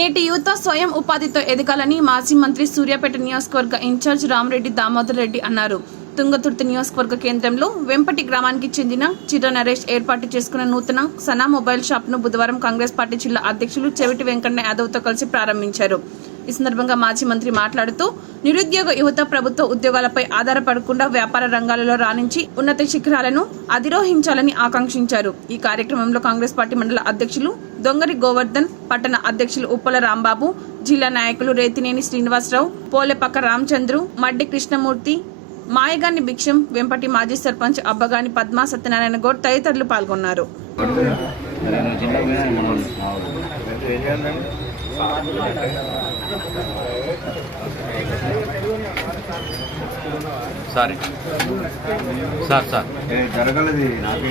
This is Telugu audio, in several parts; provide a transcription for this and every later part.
నేటి యువత స్వయం ఉపాధితో ఎదగాలని మాజీ మంత్రి సూర్యాపేట నియోజకవర్గ ఇన్ఛార్జ్ రామరెడ్డి దామోదర్ రెడ్డి అన్నారు. తుంగతుర్తి నియోజకవర్గ కేంద్రంలో వెంపటి గ్రామానికి చెందిన చిర నరేష్ ఏర్పాటు చేసుకున్న నూతన సనా మొబైల్ షాప్ను బుధవారం కాంగ్రెస్ పార్టీ జిల్లా అధ్యక్షులు చెవిటి వెంకన్న యాదవ్తో కలిసి ప్రారంభించారు. ఈ సందర్భంగా మాజీ మంత్రి మాట్లాడుతూ నిరుద్యోగ యువత ప్రభుత్వ ఉద్యోగాలపై ఆధారపడకుండా వ్యాపార రంగాలలో రాణించి ఉన్నత శిఖరాలను అధిరోహించాలని ఆకాంక్షించారు. ఈ కార్యక్రమంలో కాంగ్రెస్ పార్టీ మండల అధ్యక్షులు దొంగరి గోవర్ధన్ పట్టణ అధ్యక్షులు ఉప్పల రాంబాబు జిల్లా నాయకులు రేతినేని శ్రీనివాసరావు పోలేపక్క రామచంద్రు మడ్డి కృష్ణమూర్తి మాయగాని భిక్షం వెంపటి మాజీ సర్పంచ్ అబ్బగాని పద్మా సత్యనారాయణ గౌడ్ తదితరులు పాల్గొన్నారు. సారీ. Sir sir. ఏ, జరగలేదు నాకే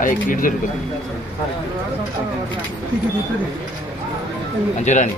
అది జరుగుతుంది అంజరాని.